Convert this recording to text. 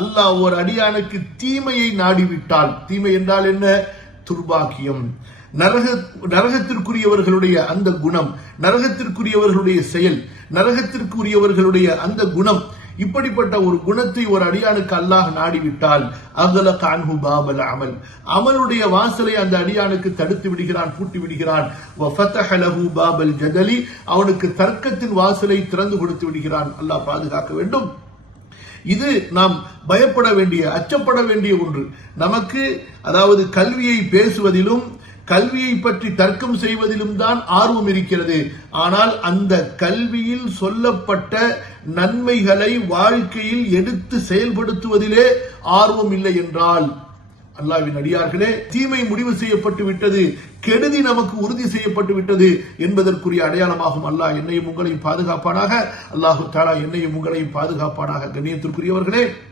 அல்லாஹ் ஒரு அடியானுக்கு தீமையை நாடிவிட்டால், தீமை என்றால் என்ன? துர்பாக்கியம், நரகத்திற்குரியவர்களுடைய அந்த குணம், நரகத்திற்குரியவர்களுடைய செயல், நரகத்திற்குரியவர்களுடைய அந்த குணம், இப்படிப்பட்ட ஒரு குணத்தை ஒரு அடியானுக்கு அல்லாஹ் நாடிவிட்டால் அகலக அன்ஹு பாபல் அமல், அமலுடைய வாசலை அந்த அடியானுக்கு தடுத்து விடுகிறான், பூட்டி விடுகிறான். வஃபதஹ லஹு பாபல் ஜதலி, அவனுக்கு தர்க்கத்தின் வாசலை திறந்து கொடுத்து விடுகிறான். அல்லாஹ் பாதுகாக்க வேண்டும். இது நாம் பயப்பட வேண்டிய, அச்சப்பட வேண்டிய ஒன்று. நமக்கு அதாவது கல்வியை பேசுவதிலும் கல்வியை பற்றி தர்க்கம் செய்வதிலும் தான் ஆர்வம் இருக்கிறது. ஆனால் அந்த கல்வியில் சொல்லப்பட்ட நன்மைகளை வாழ்க்கையில் எடுத்து செயல்படுத்துவதிலே ஆர்வம் இல்லை என்றால், அல்லாஹ்வின் அடியார்களே, தீமை முடிவு செய்யப்பட்டு விட்டது, கெடுதி நமக்கு உறுதி செய்யப்பட்டு விட்டது என்பதற்குரிய அடையாளமாகும். அல்லாஹ் என்னையும் உங்களையும் பாதுகாப்பானாக. அல்லாஹு தஆலா என்னையும் உங்களையும் பாதுகாப்பானாக. கண்ணியத்திற்குரியவர்களே,